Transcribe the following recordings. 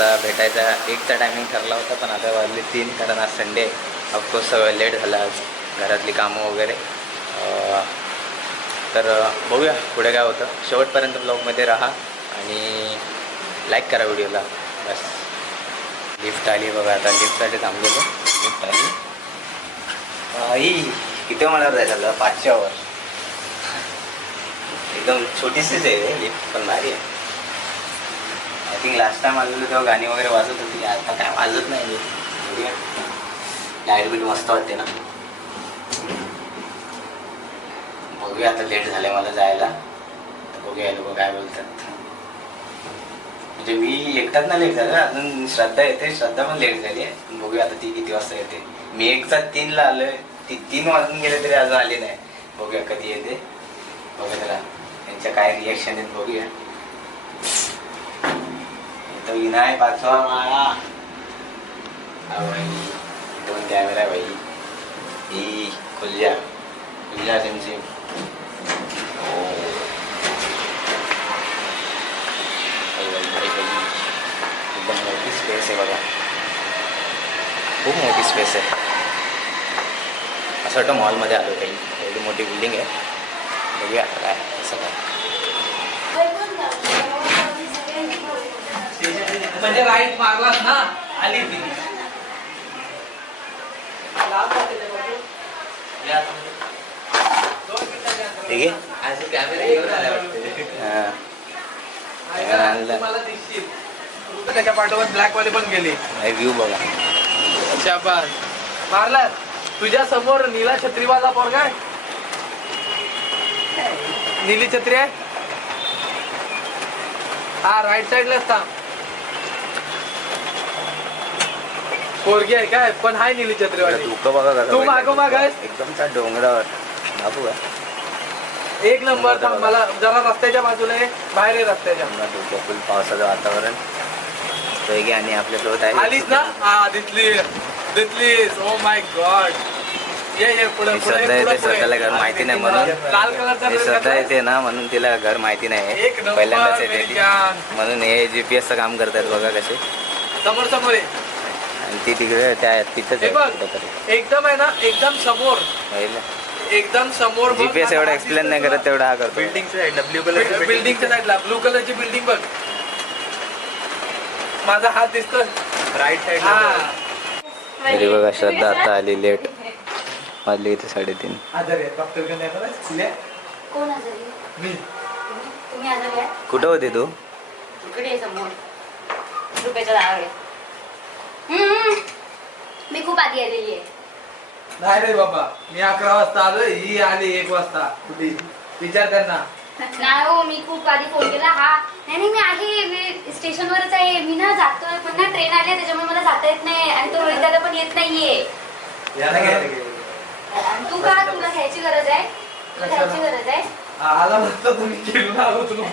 आमचा भेटायचा 1चा टायमिंग ठरला होता, पण आता वाजले 3 कारण आज संडे आहे. ऑफकोर्स सगळं लेट झालं आज, घरातली कामं वगैरे. तर बघूया पुढे काय होतं. शेवटपर्यंत ब्लॉगमध्ये राहा आणि लाईक करा व्हिडिओला. बस. लिफ्ट आली बघा, आता लिफ्टसाठी थांबलेलो. लिफ्ट आली. किती मला जायचं 500वर. एकदम छोटीशीच आहे लिफ्ट, पण भारी आहे. आय थिंक लास्ट टाइम आलेलो तेव्हा गाणी वगैरे वाजत होती, आता काय वाजत नाही. लाईट बिल मस्त वाटते ना. बघूया आता, लेट झालं मला जायला, तर बघूया लोक काय बोलतात. म्हणजे मी एकटाच ना लेट झालं, अजून श्रद्धा येते, श्रद्धा पण लेट झाली आहे. बघूया आता ती किती वाजता येते. मी 1चा 3ला आलोय, ती 3 वाजून गेले तरी अजून आली नाही. बघूया कधी येते. बघूया जरा त्यांच्या काय रिॲक्शन आहेत बघूया. इथं विनाय 5वा माळा. दोन कॅमेरा भाई. ही खुल्या त्यांची. एकदम मोठी स्पेस आहे बघा, खूप मोठी स्पेस आहे. असं वाटतं मॉलमध्ये आलो काही. एवढी मोठी बिल्डिंग आहे. बघूया आता काय असं काय. म्हणजे राईट मारलास ना, आली ती. ठीक आहे. कॅमेरा घेऊन आला वाटतं. त्याच्या पाठोपाठ ब्लॅक वाली पण गेली. व्ह्यू बघा. शाबास मारला. तुझ्या समोर नीला छत्रीवाला पोरगा आहे. नीली छत्री आहे. हा राईट साईडलाच थांब. पोरगी आहे काय, पण हाय नीली छत्रीवाली. धुकं बघा कसं. तू मागोमाग आहेस एकदम त्या डोंगरावर. बाबू का एक नंबर. थांब, मला जरा रस्त्याच्या बाजूला आहे, बाहेर आहे रस्त्याच्या. धुकं, फुल पावसाचं वातावरण. आणि आपल्यासोबत आहे. आलीस ना. हा दिसलीस. Oh my God. ये पुढे श्रद्धा येते. श्रद्धाला घर माहिती नाही म्हणून. लाल कलरचा श्रद्धा येते ना म्हणून तिला घर माहिती नाही. पहिल्यांदाच येते ती, म्हणून हे GPS काम करतात बघा कसे. समोर आहे. आणि ती तिकडे त्या तिथंच एकदम आहे ना, एकदम समोर. एकदम समोर. GPS एवढा एक्सप्लेन नाही करत, तेवढा हा करतो. बिल्डिंगच्या ब्ल्यू कलर बिल्डिंगच्या साईडला ब्लू कलरची बिल्डिंग बघ. माझा हात दिसतो राईट साईड. तरी बघा श्रद्धा आता आली लेट. वाजली इथे 3:30. कुठं होती तू? मी खूप आधी आलेली आहे. नाही रे बाबा, मी 11 वाजता आलो, ही आली 1 वाजता. विचार त्यांना. नाही हो, मी खूप आधी फोन केला. हा नाही मी आहे, मी स्टेशनवरच आहे. मी ना जातोय, पण ना ट्रेन आली त्याच्यामुळे मला जाता येत नाही. आणि तो रोहित दादा पण येत नाहीये. तू का, तुला घ्यायची गरज आहे? तुला घ्यायची गरज आहे? आला म्हटलं तुम्ही केलं आलो तुला.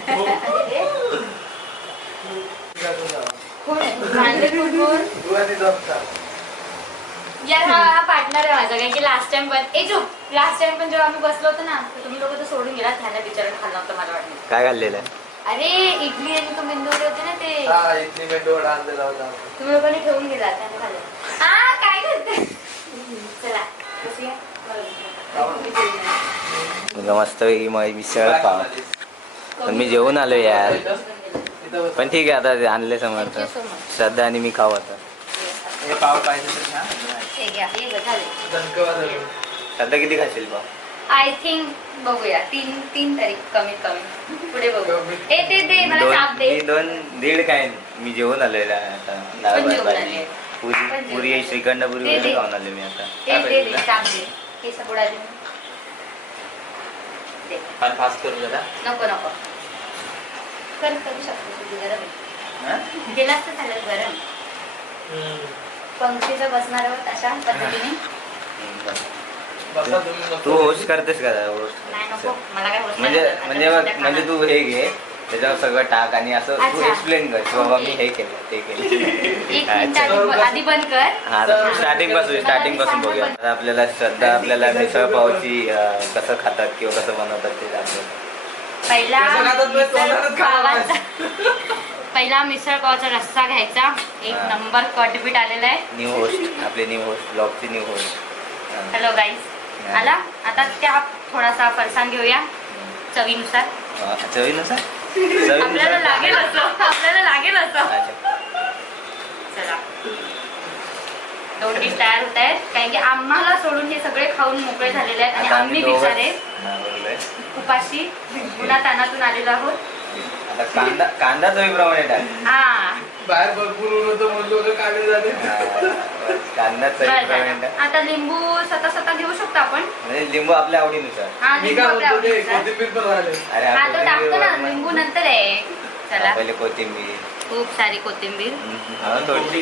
यार हा पार्टनर आहे माझा. काय की लास्ट टाइम पण जेव्हा आम्ही बसलो होतो ना, तुम्ही लोक तर सोडून गेला. त्यांना बिचारायला खाल्लं होतं मला वाटलं. काय खाल्लेलं? अरे इडली आणि तो मेंदू वडे होते ना ते. इडली मेंदू वडा आणलेला होता. तुम्ही लोकांनी ठेवून गेला, त्यांना खाल्लं. हा काय करते. चला मस्त मिसळ पाव. पण मी जेवून आलो यार. पण ठीक आहे, आता आणले समर्थ. श्रद्धा आणि मी खाऊ आता. पाव पाहिजे. श्रद्धा किती खाशील पाव? आय थिंक बघूया 3 तरी कमीत कमी. पुढे बघू. ते मला चाप दे. 2.5 काय, मी जेवून आलोय आता. डाळ भात भाजी पुरी श्रीखंड पुरी वगैरे खाऊन आले मी आता. ते चाप दे. हे सगळं आधी पण फास्ट करू जरा. नको करू शकतो तुझी गरज. गेलास तर झालं गरम. पंक्तीचं बसणाऱ्यावर अशा पद्धतीने. तू होस्ट करतेस का? म्हणजे तू हे घे, त्याच्यावर सगळं टाक आणि असं तू एक्सप्लेन कर की बाबा मी हे केलं ते केलं. आधी बंद कर. हा, स्टार्टिंग पासून बघूया. आता आपल्याला श्रद्धा आपल्याला मिसळ पावची कसं खातात किंवा कसं बनवतात ते दाखवतात. पहिला पहिला मिसळ पावचा रस्सा घ्यायचा. एक हा. नंबर कटबीट आलेला आहे. न्यू होस्ट, आपले न्यू होस्ट, ब्लॉगचे न्यू होस्ट. Hello guys. आला आता त्या थोडासा फरसाण घेऊया चवीनुसार. चवीनुसार आपल्याला लागेल असं, आपल्याला लागेल असं. अच्छा. चला 2 डिश तयार होत आहेत, कारण की आम्हाला सोडून हे सगळे खाऊन मोकळे झालेले आहेत आणि आता आम्ही दोघंच- बिचारे हा, बरोबर आहे. उपाशी पुन्हा तानातून आलेलो आहोत. आता कांदा चवीप्रमाणे टाक. हा बाहेर भरपूर ऊन होतं म्हणून लोक काढले झाले. कांदा बरं चवीप्रमाणे झालं. टाक. आता लिंबू स्वतः घेऊ शकतो आपण. म्हणजे लिंबू आपल्या आवडीनुसार. हा मी लिंबू काय आपल्या म्हणतो ते आवडीनुसार. कोथिंबीर पण राहिले. अरे हा तो कोथिंबीर टाकतो ना, वरून- लिंबू नंतर आहे. चला पहिले कोथिंबीर. खूप सारी कोथिंबीर. हा, थोडीशी.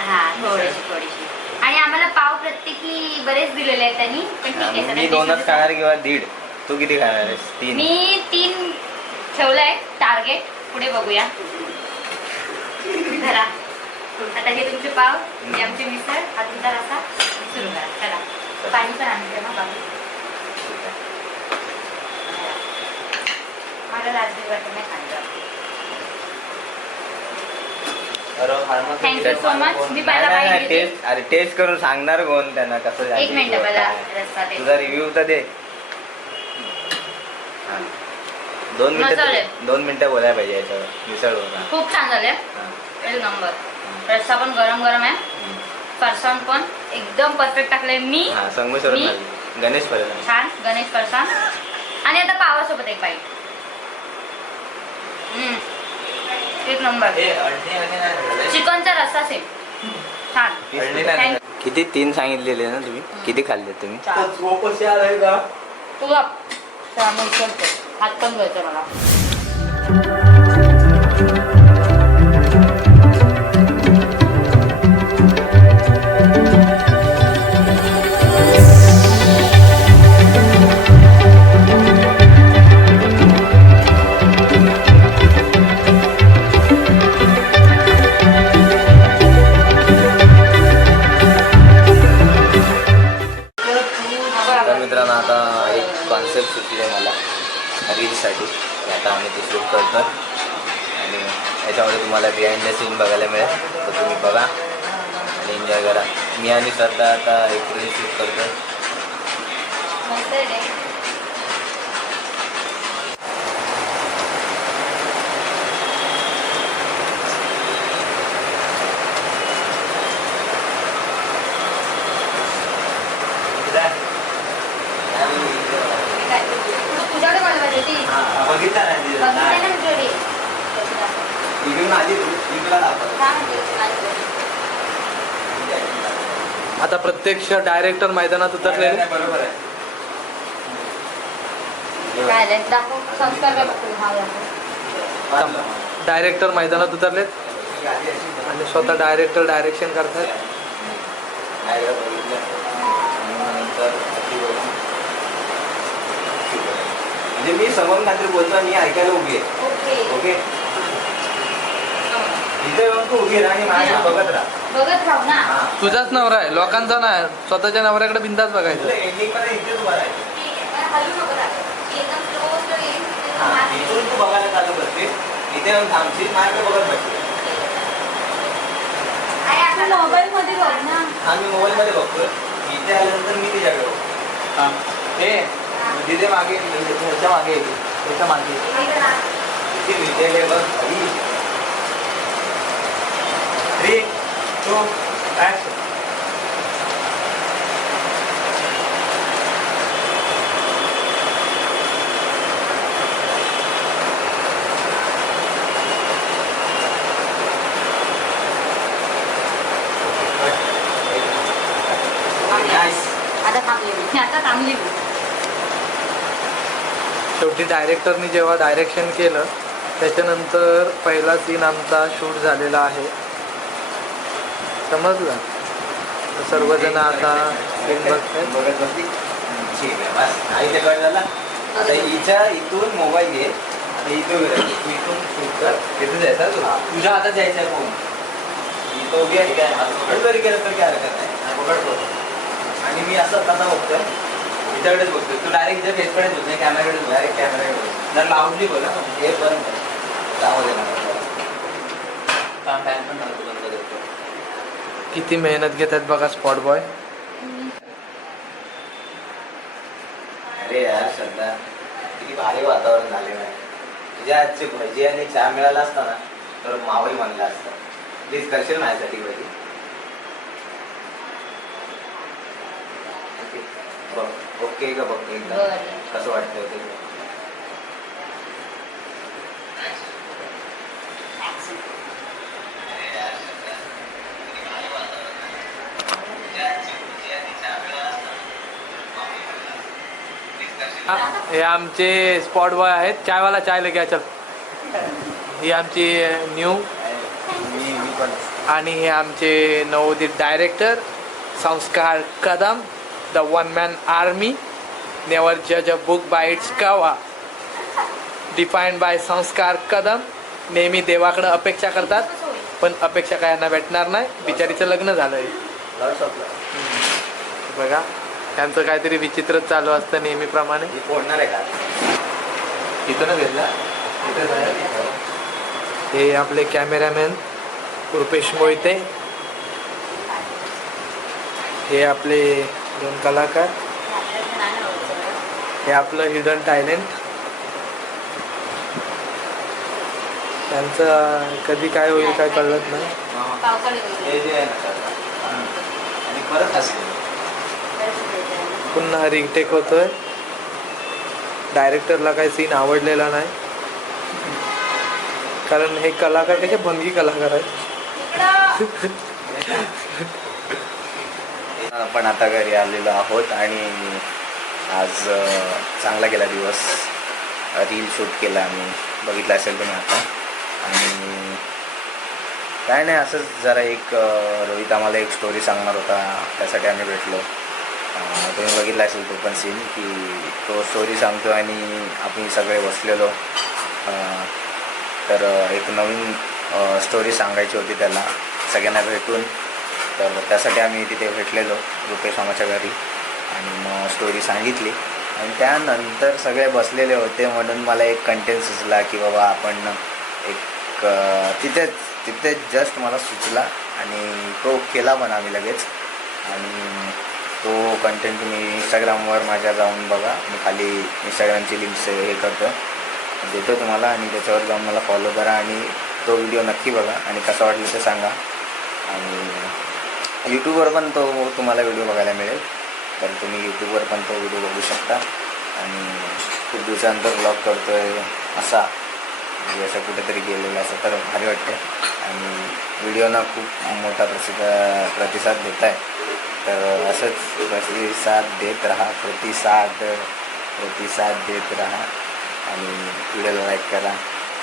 हा थोडीशी. आणि आम्हाला पाव प्रत्येकी बरेच दिलेले आहेत त्यांनी, पण ठीक आहे. मी सगळ्या 2च dishes खाणार किंवा 1.5. तू किती खाणार आहेस? 3. मी 3 ठेवलंय टार्गेट. पुढे बघूया. धरा आता हे तुमचे पाव, हे आमची मिसळ, हा तुमचा रस्सा. सुरू करा. चला पाणी पण आणते ना बाबू. मला लाजबी वाटत नाही खायला. Thank you so much. मी पहिला नाही, बाईट घेते. टेस्ट. अरे टेस्ट करून सांगणार कोण त्यांना कसं झालं 1 मिनिट किंवा मला काय. रस्सा दे. तुझा रिव्ह्यू तर दे. 2 मसाले. मिनिटं 2 मिनिटं बोलायला पाहिजे याच्यावर मिसळ होता. खूप छान झाले. 1 नंबर. रस्सा पण गरम गरम आहे. फरसाण पण एकदम परफेक्ट टाकले मी. हा संगमेश्वर मी? गणेश पर्यंत. छान गणेश फरसाण. आणि आता पावासोबत एक बाईट. 1 नंबर. चिकनचा रस्सा सेम छान. किती 3 सांगितलेले ना तुम्ही? किती खाल्ले तुम्ही? चार. झोपशी आलाय का? तुला त्यामुळे उचलतो. हात पण धुवायचा मला. तर मित्रांनो आता एक कॉन्सेप्ट सुचली आहे मला रीलसाठी. आता आम्ही ते शूट करतो आणि याच्यामध्ये तुम्हाला बिहाइंड द सीन बघायला मिळेल. तर तुम्ही बघा आणि एन्जॉय करा. मी आणि श्रद्धा आता एक रील शूट करतो. मस्त आहे रे. तुझ्याकडे बोलवा होती. बघितला बघितलं ना तुझ्याकडे. इकडून आली तू इकडला दाखव. काय म्हणते माझ्याकडे? आता प्रत्यक्ष डायरेक्टर मैदानात उतरलेले. बरोबर आहे. काय आलंय? दाखव. संस्कार काय बघतो? हा दाखव. डायरेक्टर मैदानात उतरलेत आणि स्वतः डायरेक्टर डायरेक्शन करतात. म्हणजे मी समोरून काहीतरी बोलतो आणि ऐकायला उभी आहे. ओके. ओके इथे येऊन तू उभी राहा आणि माझ्याकडे बघत राहा. बघत राहू ना. हा. तुझाच नवरा आहे, लोकांचा नाही. स्वतःच्या नवऱ्याकडे बिंदास बघायचं. तुला एंडिंग मध्ये इथेच उभा राहायचं. ठीक आहे. पण हलू नको दाखव. एकदम स्लो येईल. हा, इथून तू बघायला चालू करते. इथे येऊन थांबशील माझ्याकडे बघत बसते. मोबाईल मध्ये बघ ना. हा मी मोबाईल मध्ये बघतोय. इथे आल्यानंतर मी तिच्याकडे बघतो. हे तिथे मागे ह्याच्या मागे येते, त्याच्या मागे किती विजय बघ. 3, 2, ऍक्शन. आता थांबली मी. आता थांबली मी. शेवटी डायरेक्टरनी जेव्हा डायरेक्शन केलं त्याच्यानंतर पहिला सीन आमचा शूट झालेला आहे. समजलं? तर सर्वजण आता सीन बघतात. बघत बसली. ठीक आहे बस. आई ते कट झाला. आता हिच्या इथून मोबाईल घे. आता इथून इथून शूट कर. इथून जायचा तू. तुझ्या हातात जायचा फोन. इथं उभी आहे काय? पकड जरी केलं तर काय हरकत नाही. पकडतो आणि मी असं कसा बघतोय हिच्याकडेच बघतोय. तू डायरेक्ट हिच्या फेसकडेच होत नाही, कॅमेराकडेच डायरेक्ट कॅमेराकडे. जर लाऊडली बोल ना हे बंद कर. त्यामध्ये फॅन पण नव्हतं बंद करतो. किती मेहनत घेतात बघा स्पॉट बॉय. अरे यार श्रद्धा, किती भारी वातावरण झाले नाही. तुझ्या आजचे भजी आणि चहा मिळाला असता ना तर मावई म्हणलं असतं. प्लीज करशील माझ्यासाठी भजी? बघ ओके का बघ एकदा कसं वाटतंय ते. हे आमचे स्पॉट बॉय आहेत. चायवाला चाय लेके आ चल. ही आमची न्यू मी पण आणि हे आमचे नवोदित director Sanskar Kadam, the one man army, never जज a book by its cover, defined by Sanskar Kadam. नेहमी देवाकडं अपेक्षा करतात पण अपेक्षा काय यांना भेटणार नाही. बिचारीचं लग्न झालंय लॉर्ड्स ऑफ बघा. त्यांचं काहीतरी विचित्रच चालू असतं नेहमीप्रमाणे. ही फोडणार आहे का इथूनच घेतला. हे आपले कॅमेरामॅन रुपेश मोहिते, हे आपले 2 कलाकार, हे आपलं हिडन टॅलेंट. त्यांचं कधी काय होईल काय कळत नाही. हे जे आहे ना श्रद्धा, आणि परत असेल पुन्हा रिटेक होतोय. डायरेक्टरला काही सीन आवडलेला नाही कारण हे कलाकार कसे भंगी कलाकार आहेत. आपण आता घरी आलेलो आहोत आणि आज चांगला गेला दिवस. रील शूट केला आम्ही, बघितलं असेल तुम्ही आता. आणि काय नाही, असंच जरा एक रोहित आम्हाला एक स्टोरी सांगणार होता, त्यासाठी आम्ही भेटलो. तुम्ही बघितलं असेल तो पण सीन की तो स्टोरी सांगतो आणि आपण सगळे बसलेलो. तर एक नवीन स्टोरी सांगायची होती त्याला सगळ्यांना भेटून. तर त्यासाठी आम्ही तिथे भेटलेलो रुपेश मामाच्या घरी आणि मग स्टोरी सांगितली. आणि त्यानंतर सगळे बसलेले होते म्हणून मला एक कंटेंट सुचला की बाबा आपण एक तिथे जस्ट मला सुचला आणि तो केला पण आम्ही लगेच. आणि तो कंटेंट तुम्ही इंस्टाग्रामवर माझ्या जाऊन बघा. मी खाली इंस्टाग्रामची लिंक्स हे करतो, देतो तुम्हाला आणि त्याच्यावर जाऊन मला फॉलो करा आणि तो व्हिडिओ नक्की बघा आणि कसं वाटलं ते सांगा. आणि यूट्यूबवर पण तो तुम्हाला व्हिडिओ बघायला मिळेल. तर तुम्ही यूट्यूबवर पण तो व्हिडिओ बघू शकता. आणि खूप दिवसानंतर ब्लॉग करतो आहे असा, म्हणजे असं कुठेतरी गेलेलं असं तर भारी वाटते. आणि व्हिडिओना खूप मोठा प्रतिसाद देत आहे. तर असंच प्रतिसाद देत राहा, प्रतिसाद देत राहा आणि व्हिडिओला लाईक करा.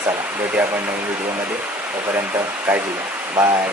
चला भेटूया आपण नवीन व्हिडिओमध्ये. तोपर्यंत काळजी घ्या. बाय.